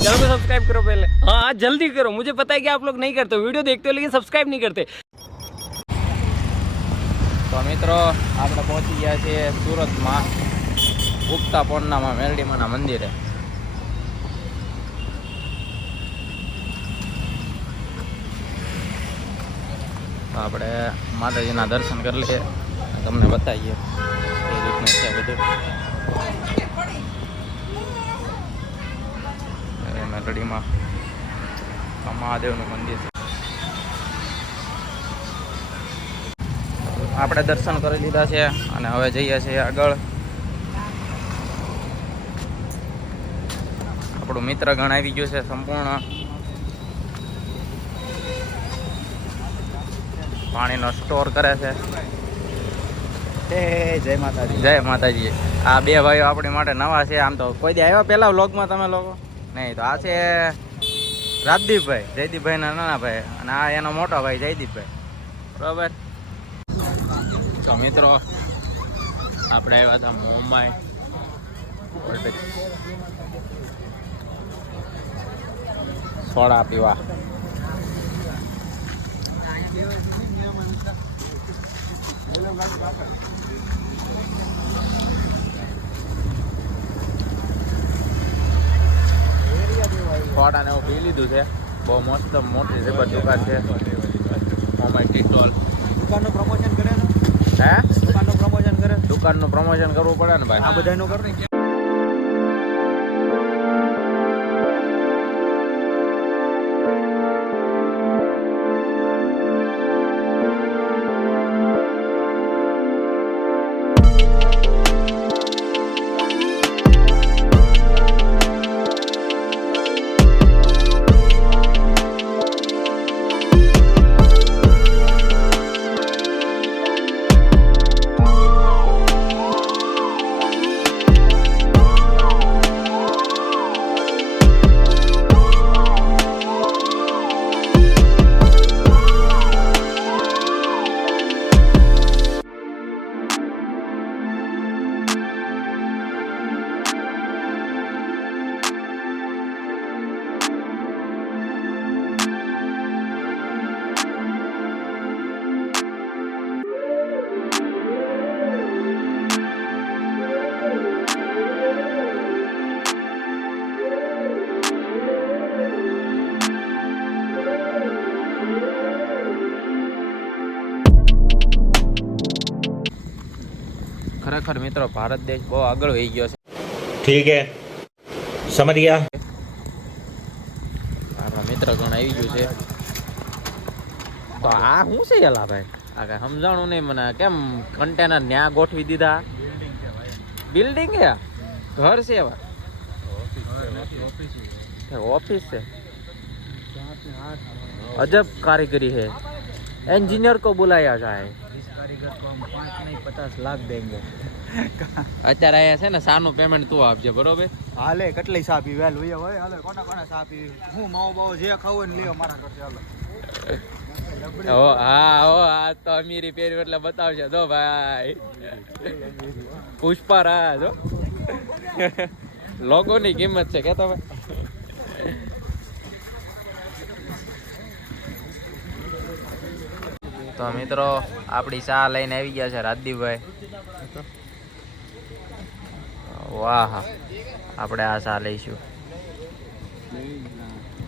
Channel को subscribe करो पहले हाँ हाँ जल्दी करो मुझे पता है कि आप लोग नहीं करते वीडियो देखते हो लेकिन सब्सक्राइब नहीं करते તો મિત્રો આપણે પહોંચી ગયા છીએ સુરતમાં ઉગતા પોર્ણામાં મેરડીમાના મંદિરે તો આપણે માતાજીના દર્શન કરી લઈએ તમને બતાવીએ એ રીતનું છે બધું એ મેરડીમાં મહાદેવનું મંદિર આપણે દર્શન કરી લીધા છે અને હવે જઈએ છીએ આગળ. આપણું મિત્ર ગણ આવી ગયું છે સંપૂર્ણ. પાણીનો સ્ટોર કરે છે. જય માતાજી. જય માતાજી. આ બે ભાઈઓ આપણી માટે નવા છે. આમ તો કોઈ દે આવ્યા પેલા વ્લોગમાં તમે લોકો? નહીં, તો આ છે રાજદીપભાઈ જયદીપભાઈ ના નાના ભાઈ અને આ એનો મોટો ભાઈ જયદીપભાઈ. બરોબર? તો મિત્રો, આપણે આવ્યા હતા મુંબઈ સોડા પીવા. સોડા ને એવું પી લીધું છે. બહુ મસ્ત મોટી જબર દુકાન છે. મોમાઈ ટી સ્ટોલ દુકાનનું પ્રમોશન કરે છે? હે? દુકાનનું પ્રમોશન કરે દુકાનનું પ્રમોશન કરવું પડે ને ભાઈ. આ બધાનું કર ને. ખરેખર મિત્રો ભારત દેશ બહુ આગળ વહી ગયો છે. ઠીક હે. સમજ ગયા આપણા મિત્ર ગણ આવી ગયું છે. તો આ શું છે યલા ભાઈ? આ કઈ સમજાણું નહીં મને. કેમ કન્ટેનર ન્યા ગોઠવી દીધા? બિલ્ડિંગ હે? ઘર છે એવા? ઓફિસ છે. અજબ કારીગરી હે. એન્જિનિયર કો બોલાયા જાય कारीगर को हम पाँच नहीं पचास लाख देंगे અત્યારે અહીંયા છે ને સાનું પેમેન્ટ તું આપજે બરોબર હાલે કેટલી સા પી વેલ હોય હોય હાલે કોના કોના સા પી હું માવો બાવો જે ખાવું ને લ્યો મારા ઘરથી હાલો ઓ હા ઓ આ તો અમીરી પહેર્યું એટલે બતાવશે જો ભાઈ પુષ્પા રા જો લોગોની કિંમત છે કેતો ભાઈ તો મિત્રો આપણી ચા લઈને આવી ગયા છે રાજદીપભાઈ. વાહ આપણે આ ચા લઈશું.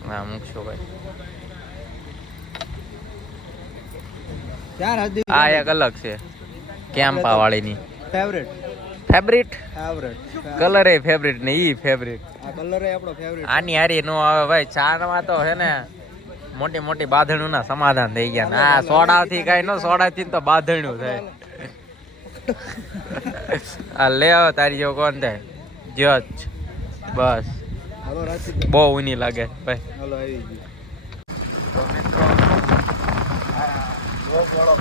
હા મૂકશો ભાઈ. આ એક અલગ છે. કેમ્પા વાળીની ફેવરેટ ફેવરિટ કલર એ ફેવરિટ ને ઈ ફેબ્રિટ આ કલર એ આપણો ફેવરેટ આની હારી નો આવે ભાઈ. ચામાં તો હે ને મોટી મોટી બાંધણું ના સમાધાન થઈ ગયા ને. સોડા થી કઈ નો સોડા થી તો બાંધણું થાય. આ લે આવો તારી જો કોણ થાય? જજ. બસ. બહુ ઊની લાગે. ભાઈ. હાલો આવી ગયું.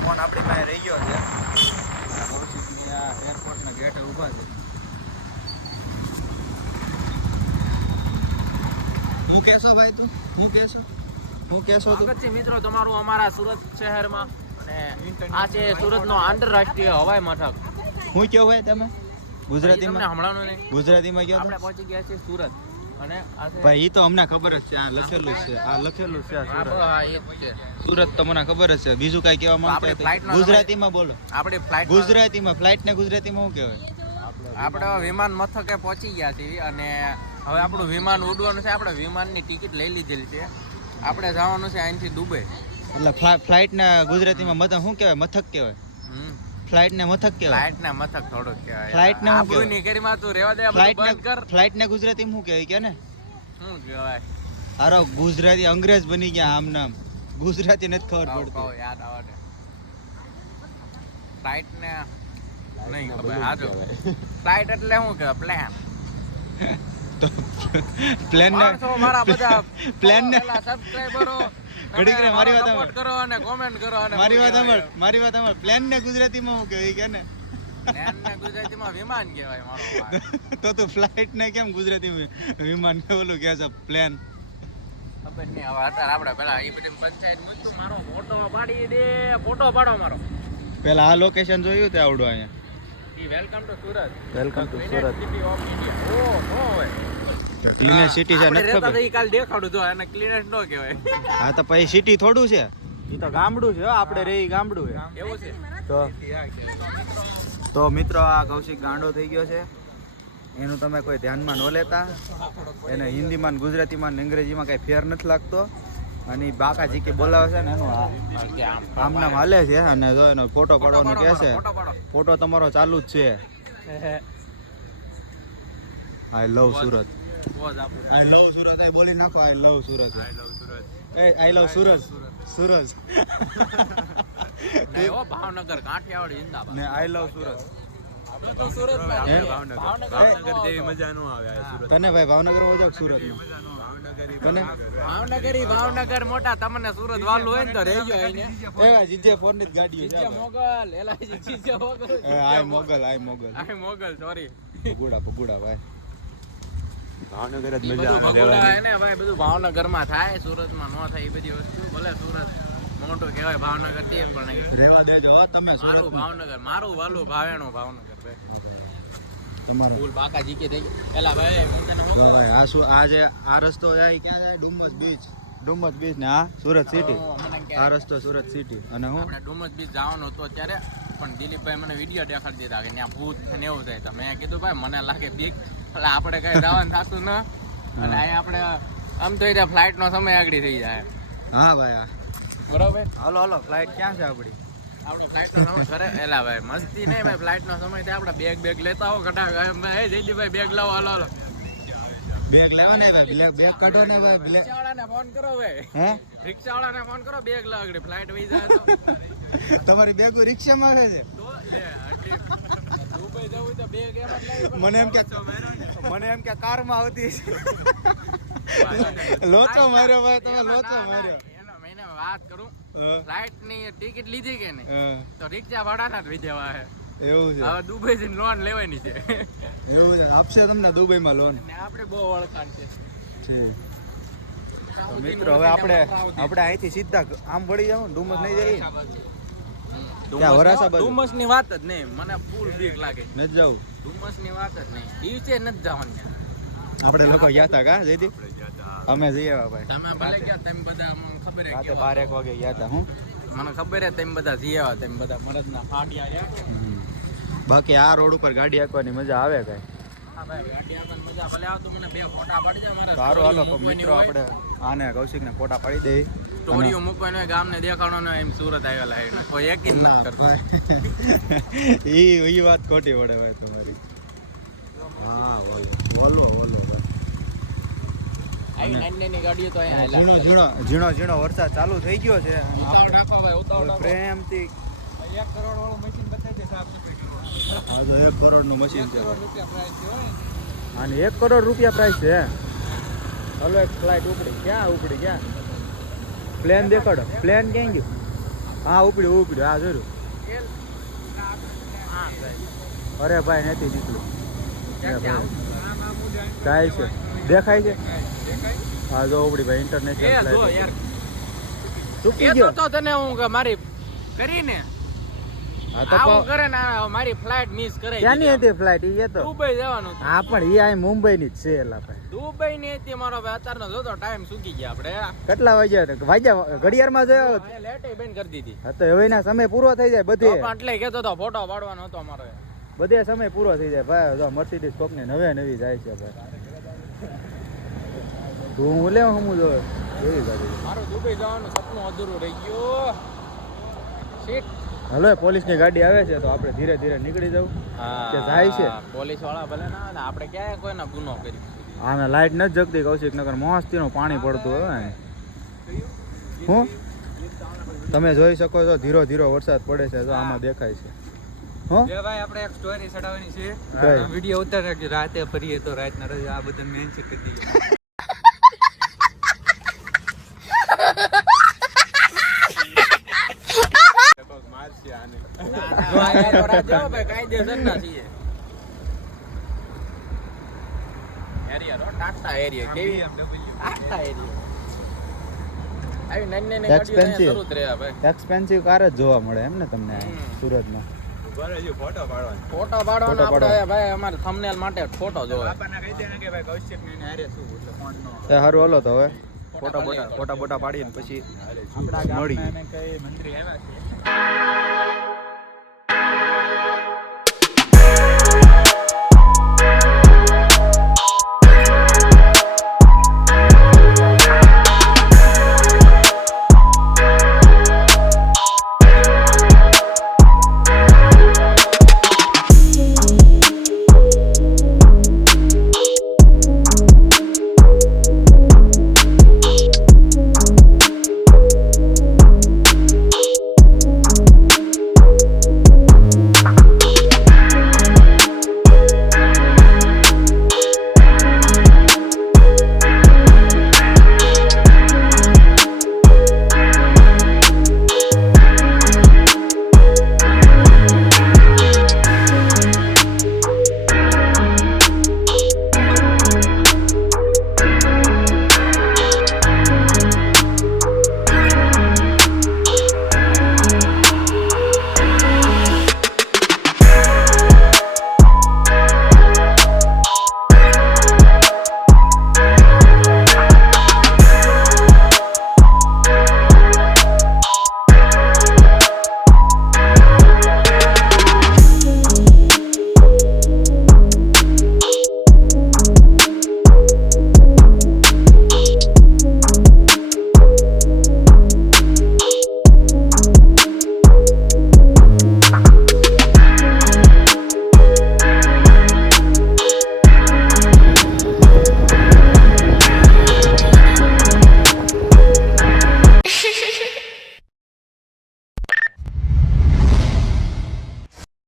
ફોન આપણી પાસે રહી ગયો છે એરપોર્ટના ગેટે ઊભા છે હું કેશો ભાઈ તું? હું કેશો? હું કહેશો તું? મિત્રો તમારું અમારા સુરત શહેરમાં અને આ છે સુરતનો આંતરરાષ્ટ્રીય હવાઈ મથક. હું કયો ભાઈ તમે? ગુજરાતીમાં? હમણાંનું નહીં. ગુજરાતીમાં કયો આપણે પહોંચી ગયા છે સુરત. ભાઈ તો અમને ખબર જ છે આ લખેલું છે આ લખેલું સુરત. ખબર જ છે. બીજું કઈ કહેવા માંગતા? નો ગુજરાતીમાં બોલો. આપણે ફ્લાઇટ ગુજરાતીમાં ફ્લાઇટ ને ગુજરાતીમાં શું કહેવાય? આપણે વિમાન મથકે પહોંચી ગયા છીએ અને હવે આપણું વિમાન ઉડવાનું છે. આપણે વિમાનની ટિકિટ લઈ લીધેલી છે. આપણે જવાનું છે અહીંથી દુબઈ. એટલે ફ્લાઇટ ને ગુજરાતીમાં મથક શું કહેવાય? મથક કહેવાય. ફ્લાઇટ ને મથક કહેવાય. ફ્લાઇટ ને મથક થોડું કહેવાય. ફ્લાઇટ ને શું આબરૂ કહેવાય? ની તું રહેવા દે ફ્લાઇટ ને કર. ફ્લાઇટ ને ગુજરાતીમાં શું કહેવાય? કે ને? શું કહેવાય? હારો ગુજરાતી અંગ્રેજ બની ગયા આમ નામ ગુજરાતી નથી ખબર પડતી. યાદ આવે ફ્લાઇટ ને નહીં ખબર. હા જો. ફ્લાઇટ એટલે શું કહેવાય? પ્લેન પ્લેન ને મારા બધા પ્લેન ને સબસ્ક્રાઇબરો ઘડીક રે, મારી વાત સપોર્ટ કરો અને કોમેન્ટ કરો અને મારી વાત સાંભળ મારી વાત સાંભળ. પ્લેન ને ગુજરાતીમાં હું કહેવાય કે ને? ને ગુજરાતીમાં વિમાન કહેવાય મારો તો તું ફ્લાઇટ ને કેમ ગુજરાતી વિમાન કે ઓલું કહે છે પ્લેન ખબર નહીં હવે અત્યારે આપણે પેલા એ બધી પંચાયત મારો ફોટો પાડી દે ફોટો પાડો મારો. પેલા આ લોકેશન જોયું તે આવડું અહીંયા? Welcome to Surat. Welcome to Surat. Of ઓ હો હોય ક્લીનેર સિટી છે નથી ખબર? કાલ દેખાડું તો એને ક્લીનર નો કહેવાય. હા તો પછી સિટી થોડું છે. એ તો ગામડું છે આપણે રે ગામડું છે. એવું છે? તો તો મિત્રો આ કૌશિક ગાંડો થઈ ગયો છે. એનું તમે કોઈ ધ્યાનમાં ન લેતા. એને હિન્દીમાં ને ગુજરાતીમાં ને અંગ્રેજીમાં કઈ ફેર નથી લાગતો. અને બાકા બાકા જીકે બોલાવે છે ને એનું આમ આમ નામ હાલે છે અને જો એનો ફોટો પડવાનો કહે છે ફોટો ફોટો તમારો ચાલુ જ છે. આઈ લવ સુરત પોઝ આપો. આઈ લવ સુરત એ બોલી નાખો આઈ લવ સુરત એ આઈ લવ સુરત સુરત ને એવો ભાવનગર કાઠિયાવાડ જિંદાબાદ ને આઈ લવ સુરત તો સુરત હે? ભાવનગર ભાવનગર જેવી મજા નો આવે તને ભાઈ ભાવનગરમાં જાવ સુરત તને? ભાવનગર ભાવનગર મોટા તમને સુરત વાલું હોય ને તો રહેજો એવા જીજે ફોનની ગાડીઓ મોગલ એલાજી જીજે મોગલ આય મોગલ. આય મોગલ. આય મોગલ સોરી પગુડા પગુડા ભાઈ. ભાવનગર જ મજા ભગોડા ને ભાઈ બધું ભાવનગરમાં થાય સુરતમાં ન થાય એ બધી વસ્તુ. ભલે સુરત મોટું કહેવાય ભાવનગર તે પણ રહેવા દેજો તમે મારું ભાવનગર મારું વાલું ભાવેણું ભાવનગર ભાઈ. તમારું. ફૂલ બાકાજી કે થઈ ગયા એલા ભાઈ ભાઈ આ શું આ જે આ રસ્તો જાય ક્યાં જાય ડુમસ બીચ. ડુમસ બીચ ને આ સુરત સિટી આ રસ્તો સુરત સિટી અને હું? આપણે ડુમસ બીચ જવાનો હતો ત્યારે પણ દિલીપભાઈ મને વીડિયો દેખાડી દીધા કે ત્યાં ભૂત ને એવું થાય. તો મેં કીધું ભાઈ મને લાગે બીક એટલે આપણે કઈ જવાનું થતું ન. અને અહીંયા આપણે આમ તો એ ફ્લાઇટ નો સમય આગળ થઈ જાય. હા ભાઈ હા. બરોબર? હાલો હાલો ફ્લાઇટ ક્યાં છે આપણી આપણો ફ્લાઇટ નો સમય ઘરે. એલા ભાઈ મસ્તી નહીં ભાઈ ફ્લાઇટ નો સમય થાય. આપણે બેગ બેગ લેતા આવો ઘટા ભાઈ જયદીપભાઈ બેગ લાવો હાલો હાલો. બેગ લેવા ને ભાઈ બ્લેક બેગ કાઢો ને ભાઈ બ્લેક રિક્ષાવાળાને ફોન કરો ભાઈ હે? રિક્ષાવાળાને ફોન કરો બેગ લાગડે ફ્લાઇટ વઈ જાય તો. તમારી બેગ રિક્ષામાં આવે છે? તો લે આટલી. દુબઈ જવું તો બેગ એમ જ મને એમ કે મને એમ કે કારમાં આવતી છે. લોચો માર્યો ભાઈ તમે લોચો માર્યો. એનો મેને વાત કરું. ફ્લાઇટની ટિકિટ લીધી કે નહીં? તો રિક્ષા વાળાના જ વિદેવા હે એવું છે. હવે દુબઈ જઈને લોન લેવાની છે. એવું છે. આપશે તમને દુબઈમાં લોન. ને આપણે બહુ ઓળખાણ છે. છે. મિત્રો હવે આપણે આપણે અહીંથી સીધા આમ વળી જાવ ડુમસ નહીં જઈએ? ક્યાં વરાસા બાજુ? ડુમસની વાત જ નહીં. મને ફૂલ બીક લાગે. નથી જવું ડુમસની વાત જ નહીં. દિવસે નથી જવાનું ત્યાં. આપણે લોકો ગયા હતા કા જયદીપ? અમે જઈએ ભાઈ. તમે ભલે ગયા તમે બધા ખબર હે રાતે કેવા. બાર એક વાગે ગયા હતા હું? મને ખબર હે તમે બધા જઈ આવ્યા તમે બધા. મરદના ફાટ્યા રહ્યા. બાકી આ રોડ ઉપર ગાડી હાંકવાની મજા આવે કઈ. સારું હાલો મિત્રો આપણે આને કૌશિક ને ફોટા પાડી દઈએ સ્ટોરીઓ મૂકવાનો ગામને દેખાડવાનો એમ સુરત આવેલા એટલે કોઈ એક જ નથી કરતું. ઈ વાત ખોટી પડે ભાઈ તમારી. હા બોલો. અહીંયા ઝીણો ઝીણો ઝીણો ઝીણો વરસાદ ચાલુ થઈ ગયો છે પ્રેમથી એક કરોડ વાળું મશીન આ તો એક કરોડ મશીન છે. રૂપિયા પ્રાઇસ છે અને એક કરોડ રૂપિયા પ્રાઇસ છે. હલો એક ફ્લાઇટ ઉપડી. ક્યાં ઉપડી? ક્યાં? પ્લેન દેખાડો. પ્લેન ક્યાં ગયું? હા ઉપડ્યું ઉપડ્યું. હા જોયું. અરે ભાઈ નથી નીકળ્યું. જાય છે? દેખાય છે? હા જો ઉપડી ભાઈ ઇન્ટરનેશનલ ફ્લાઇટ ચૂકી ગયો? તો તને હું કે મારી કરીને આવું કરે ને મારી ફ્લાઇટ મિસ કરે ક્યાંની હતી ફ્લાઇટ એ તો. દુબઈ જવાનું. હા પણ એ આ મુંબઈ ની જ છે એલા ભાઈ. દુબઈ ની હતી મારો ભાઈ અત્યારનો જોતો ટાઈમ સુકી ગયા આપણે કેટલા વાગ્યા વાગ્યા ઘડિયાળમાં જોયો લેટ બેન કરી દીધી. હા તો હવે ના સમય પૂરો થઈ જાય તો બધે એટલે કહેતો હતો ફોટો પાડવાનો હતો અમારે બધે સમય પૂરો થઈ જાય. ભાઈ જો મર્સિડીઝ કોકની નવે નવી જાય છે ભાઈ. તું હું લેવા હું જો. એવી ગાડી મારું દુબઈ જવાનું સપનું અધૂરું રહી ગયું. શીટ હલો પોલીસની ગાડી આવે છે તો આપણે ધીરે ધીરે નીકળી જવું કે જાય છે? પોલીસવાળા ભલે ના આપણે ક્યાંય કોઈના ગુનો કરી આમે લાઈટ નથી જગતી કૌશિક નગર મસ્તીનું પાણી પડતું હોય ને. હું? તમે જોઈ શકો છો ધીરો ધીરો વરસાદ પડે છે તો આમાં દેખાય છે. હું? ભાઈ આપણે એક સ્ટોરી ચડાવવાની છે. વીડિયો ઉતાર રાતે ફરીએ તો રાતના રજા આ બધા મેન છે કરી દઈએ જો આ યાર વરા જાઓ ભાઈ કાયદેસરના છીએ એરિયા રો ટાટા એરિયા કેવી ટાટા એરિયા આવી નાની નાની ગાડીઓ અહીંયા Expensive. શરૂ જ રહ્યા ભાઈ એક્સપેન્સિવ કાર જ જોવા મળે એમ ને તમને. સુરતમાં. ફોટો પાડવાનો. ફોટો પાડવાનો. ભાઈ અમારે થંબનેલ માટે ફોટો જોવે. એ સારું હલો તો હવે. ફોટા બોટા ફોટા બોટા પાડીને પછી મળી મંત્રી આવ્યા છે?